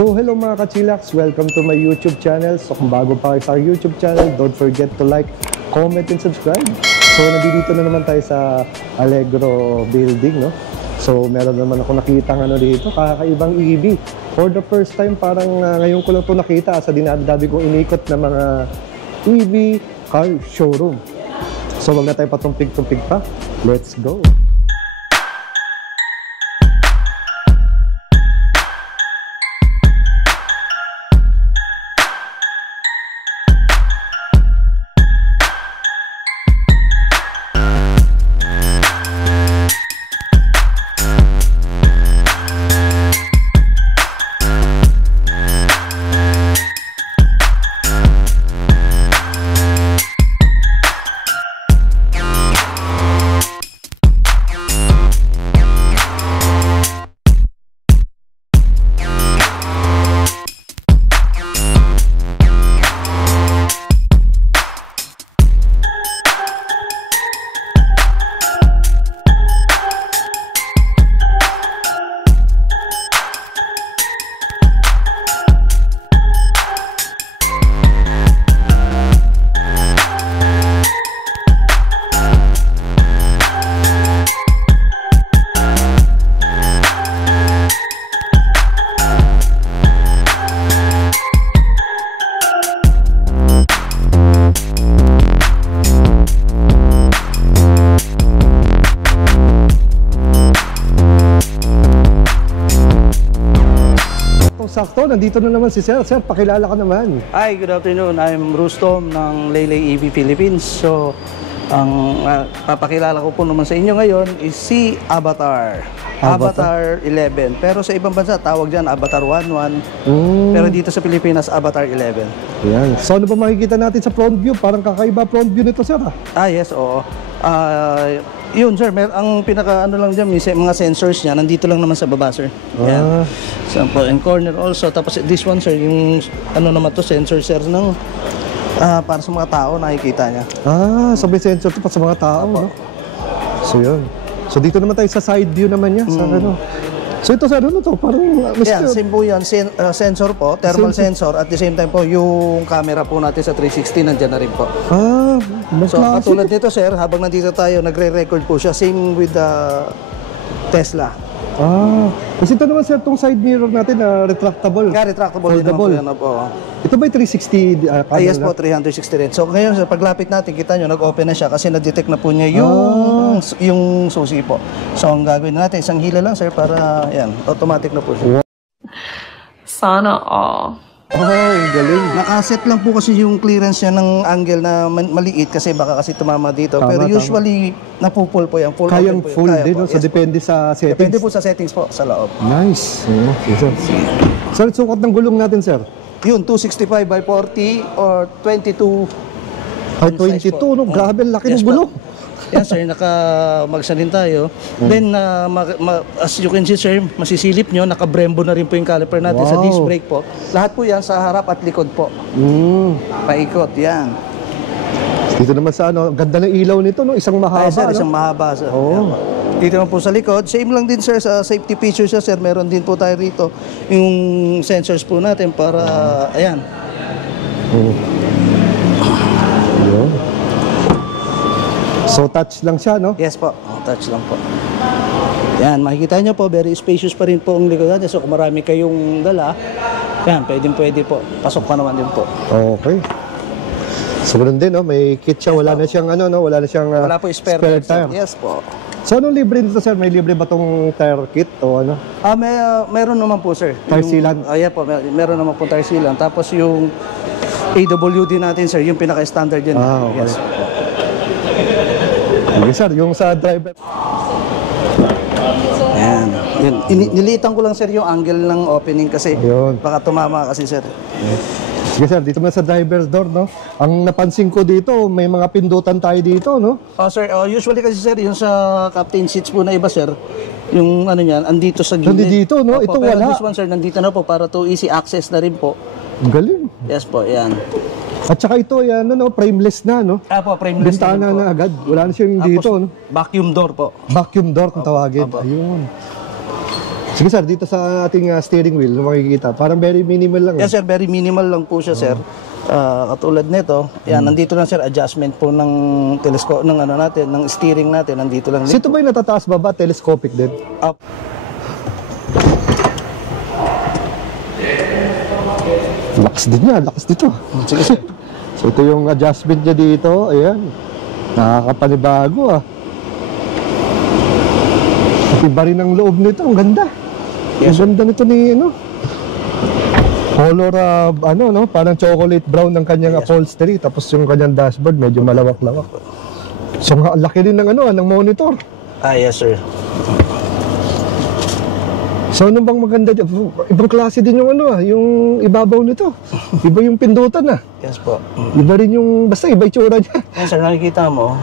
So hello mga ka-chillax, welcome to my YouTube channel. So kung bago pa kayo sa YouTube channel, don't forget to like, comment, and subscribe. So nandito na naman tayo sa Allegro building, no? So meron naman ako nakita dito, kakaibang EV. For the first time, parang ngayon ko lang ito nakita sa dinadabi kong inikot na mga EV car showroom. So wag na tayo patumpig-tumpig pa, let's go! Sakto, nandito na naman si Sir. Sir, pakilala ka naman. Hi, good afternoon. I'm Rustom ng Leyley EV Philippines. So, ang papakilala ko po naman sa inyo ngayon is si Avatar. Avatar 11. Pero sa ibang bansa, tawag dyan Avatar 1.1. Pero dito sa Pilipinas, Avatar 11. Yan. So, ano ba makikita natin sa front view? Parang kakaiba front view nito, Sir. Yes, oo. Yun, sir, ang pinaka lang dyan, mga sensors niya, nandito lang naman sa baba, sir. Yan. Sample and corner also. Tapos this one, sir, yung naman to, sensor, sir, ng para sa mga tao, nakikita niya. So may sensor to pa sa mga tao, no? So yun. So dito naman tayo sa side view naman niya, sa So ito sa to, parang yan, same po yan, sensor po, thermal sensor. At the same time po, yung camera po natin sa 360 nandiyan na rin po. So katulad nito, sir, habang nandito tayo, nagre-record po siya, same with the Tesla. Kasi ito naman, sir, itong side mirror natin na retractable. Retractable din naman po yan. Ito ba 360 camera? Yes po, 360 rin. So ngayon, sir, paglapit natin, kita nyo, nag-open na siya kasi na-detect na po niya yung susi po. So ang gagawin natin, isang hila lang, sir, para yan, automatic na po siya. Sana all. Galing. Nakaset lang po kasi yung clearance niya ng angle na maliit kasi baka kasi tumama dito. Pero usually, napupul po yan. Kayang full din, no? So depende sa settings? Depende po sa settings po, sa loob. Nice. Sir, sukat ng gulong natin, sir? Yun, 265 by 40 or 22. Ay, 22, no? Grabe, laki ng gulong. Yan, sir, magsalin tayo. Then, as you can see, sir, masisilip nyo, naka-Brembo na rin po yung caliper natin sa disc brake po. Lahat po yan sa harap at likod po. Paikot, yan. Dito naman sa ganda ng ilaw nito, no? Isang mahaba, sir, isang mahaba, sir. Dito naman po sa likod. Same lang din, sir, sa safety features, sir. Meron din po tayo rito yung sensors po natin para, ayan. So touch lang siya, no? Yes po, touch lang po. Yan, makikita nyo po, very spacious pa rin po ang likod natin. So kung marami kayong dala, yan, pwede po. Pasok pa naman din po. Okay. So ganoon din, no? May kit siya, wala na siyang wala na siyang wala po spare tire. Yes po. So anong libre nito, sir? May libre ba tong tire kit o ano? Meron naman po, sir. Tire sealant? Yeah po, meron naman po tire sealant. Tapos yung AWD natin, sir, yung pinaka-standard din. Okay. Yes. Okay, sir, yung sa driver. Yan. Nilitan ko lang, sir, yung angle ng opening kasi baka tumama kasi, sir. Sige, sir, dito na sa driver's door, no? Ang napansin ko dito, may mga pindutan tayo dito, no? Sir, usually kasi, sir, yung sa captain seats po na iba, sir, yung niyan, andito sa gilid. Nandito, no? Ito pero wala. This one, sir, nandito na po para to easy access na rin po. Galing. Yes po, yan. At saka ito, yan, frameless na, no? Po, frameless bintana na agad. Wala na siyang dito, no? Vacuum door po. Vacuum door kung tawagin. Ayun. Sige sir, dito sa ating steering wheel, makikita, parang very minimal lang. Yes sir, very minimal lang po siya sir. Katulad nito, yan, nandito lang sir, adjustment po ng telescope, ng ano natin, ng steering natin, nandito lang. So ito ba yung natataas baba, telescopic din? Up. Lakas din niya, lakas dito. Sige sir. So ito yung adjustment niya dito, ayan. Nakakapanibago At iba rin ang loob nito, ang ganda. Yes, ang ganda nito ni, color, parang chocolate brown ng kanyang upholstery. Tapos yung kanyang dashboard, medyo malawak-lawak. So ang laki din ng, ng monitor. Yes sir. So ano bang maganda dyan? Ibang klase din yung yung ibabaw nito. Iba yung pindutan Yes po. Iba rin yung, basta iba itsura niya. Yan sir, nakikita mo,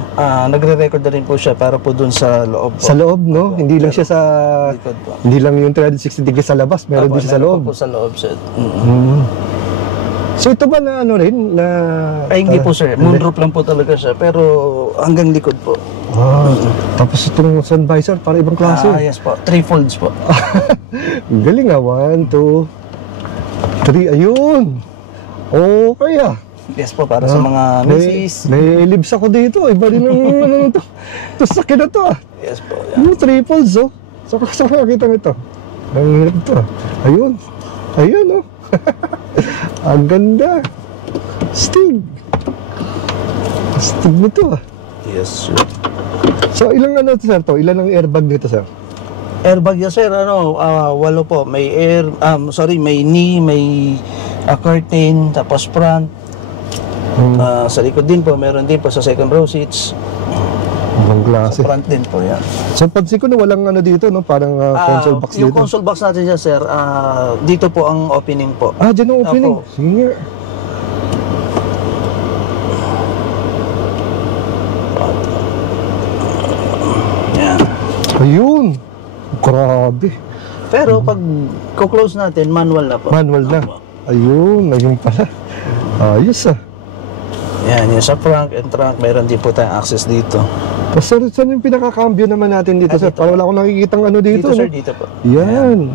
nagre-record na rin po siya para po dun sa loob po. Sa loob, no? Hindi lang siya sa, Likod po. hindi lang yung 360 degrees sa labas, meron din siya sa loob. Meron po sa loob sir. So ito ba na rin? Ay hindi po sir, moonroof lang po talaga siya, pero hanggang likod po. Tapos itong sun visor, para ibang klase. Yes po, 3 folds po. Galing 1, 2, 3, ayun. Okay Yes po, para sa mga misis. May libs ako dito, iba rin ang ito. Ito sakit na to Yes po. Yung 3 folds So saan nakakita ito? Ang hirap ito Ayun, ang ganda. Stig nito Yes sir. So ilang sir to? Ilan ang airbag nito sir? Airbag yan sir, 8 po. May may knee, may curtain, tapos front. Sa likod din po, meron din po sa second row seats. Ibang klase. Sa front din po yan. So pansin ko na walang dito, parang console box yung dito. console box natin dyan sir, dito po ang opening po. Dyan ang opening. Apo. Sige nga. Yan. Ayun. Grabe. Pero pag close natin, manual na po. Manual na. Apo. Ayun pala. Ayos Yan, yung sa front and trunk, meron din po tayong access dito. Tapos saan yung pinaka-cambio naman natin dito sir? Dito. Parang wala akong nakikitang dito. Dito sir, dito po. Yan.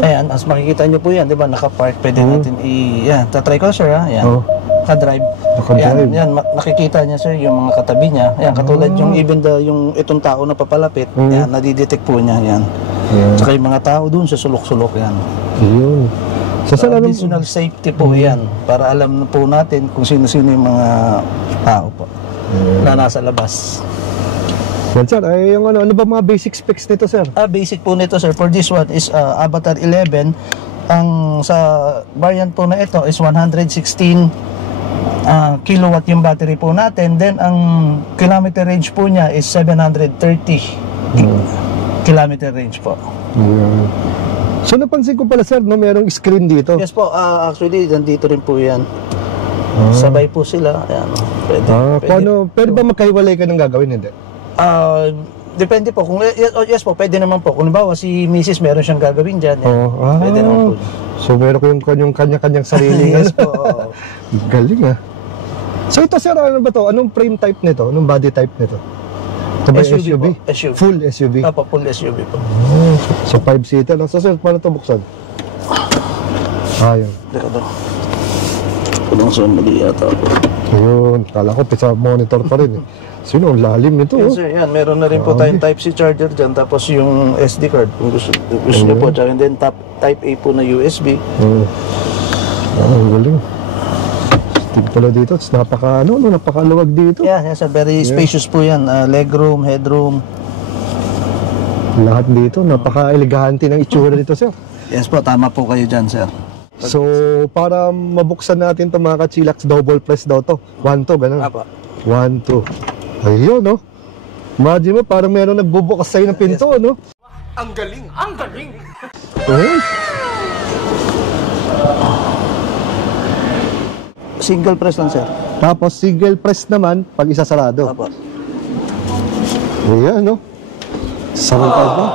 Ayan, as makikita nyo po yan, di ba, naka-park, pwede natin yan, tatry ko sir yan. Naka-drive. Naka-drive. Yan, nakikita niya sir, yung mga katabi niya. Yan, katulad yung yung itong tao na papalapit, yan, nadidetect po niya, yan. Saka yung mga tao dun sa sulok-sulok, yan. Ayun. So saan Additional safety po yan, para alam na po natin kung sino-sino yung mga tao po na nasa labas. Yan sir, ay yung ano ba mga basic specs nito sir? Basic po nito sir, for this one is Avatar 11. Ang sa variant po na ito is 116 kilowatt yung battery po natin. Then ang kilometer range po niya is 730 kilometer range po. So napansin ko pala sir, merong screen dito. Yes po, actually nandito rin po yan. Sabay po sila. Ayan, pwede ba magkahiwalay ka ng gagawin? Hindi? Depende po. Kung yes po, pwede naman po. Kung halimbawa si Mrs. meron siyang gagawin dyan, pwede naman po. So meron ko yung kanya-kanyang sarili. Yes po. Galing So ito sir, ano ba to? Anong frame type nito? Anong body type nito? Ito ba SUV SUV? po. SUV. Full SUV? Full SUV po. So 5-seater lang. So sir, paano ito buksan? Ayun. Teka daw. Kung saan mali yata ako. Ayun. Kala ko sa monitor pa rin Sino? Ang lalim nito. Yes sir, yan. Meron na rin po tayong Type-C charger dyan. Tapos yung SD card. Kung gusto nyo po. And then Type-A po na USB. Ang galing. Stig pala dito. Napakaluwag dito. Yes sir. Very spacious po yan. Legroom, headroom. Lahat dito. Napaka-elegante ng itsura dito sir. Yes po, tama po kayo dyan sir. So, para mabuksan natin ito mga kachilax, double press daw to. 1, 2, ganun. 1, 2. Ayun, Imagine mo, parang meron nagbubukas sa'yo ng pinto, Ang galing! Ang galing! Single press lang sir. Tapos, single press naman pag isasarado. Apo. Ayan, sarado.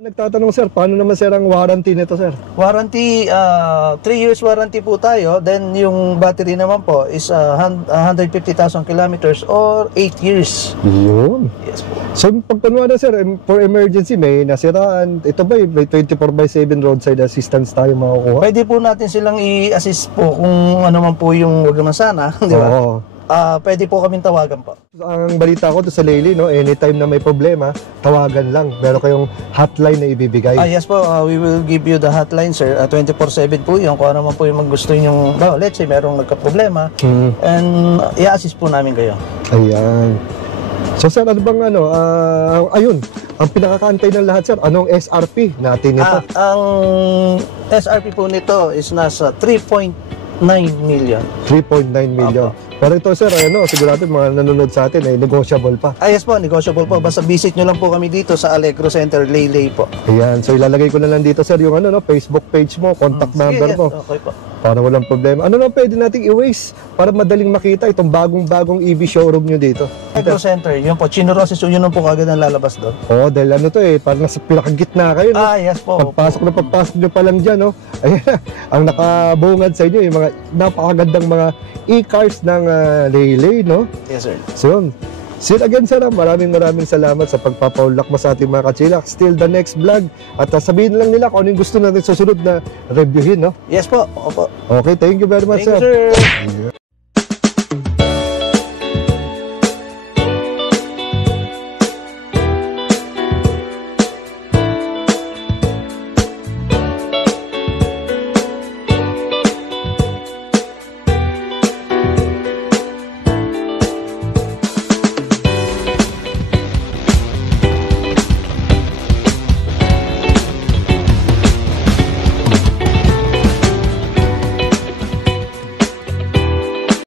Nagtatanong sir, paano naman sir ang warranty nito sir? Warranty, 3 years warranty po tayo. Then yung battery naman po is 150,000 kilometers or 8 years. Yun. Yes po. So, pagpanuan na sir, for emergency, may nasiraan. Ito ba, may 24/7 roadside assistance tayo makukuha? Pwede po natin silang i-assist po kung ano man po yung wag naman sana, di ba? Oo. Pwede po kaming tawagan po. Ang balita ko to sa Leyland, no, anytime na may problema, tawagan lang. Meron kayong hotline na ibibigay. Yes po, we will give you the hotline, sir. 24/7 po yun. Kung ano man po yung gusto yung, let's say, merong nagka-problema, and i-assist po namin kayo. Ayan. So sir, ano bang ayun, ang pinakakaantay ng lahat sir, anong SRP natin ito? Ang SRP po nito is nasa 3.9 million. 3.9 million. Pero ito sir, sigurado mga nanonood sa atin ay negotiable pa. Yes po, negotiable po. Basta visit nyo lang po kami dito sa Allegro Center, Leyland po. Ayan, so ilalagay ko na lang dito sir yung Facebook page mo, contact number mo. Okay po. Para walang problema. Ano na pwede nating i-waste para madaling makita itong bagong-bagong EV showroom nyo dito? Allegro Center, yun po, Chinorosis, yun po kagad ang lalabas doon. Oo, dahil parang nasa pinakagitna kayo, no? Yes po. Pagpasok nyo pa lang dyan, no? Ayan, ang nakabungad sa inyo, yung mga napakagandang mga e-cars ng Leyland, no? Yes, sir. So yun. See you again, sir. Maraming salamat sa pagpapaulak mo sa ating mga kachilak. Still the next vlog. At sabihin lang nila kung ano yung gusto natin susunod na reviewin, no? Yes po. Opo. Okay, thank you very much, Thank you, sir. sir.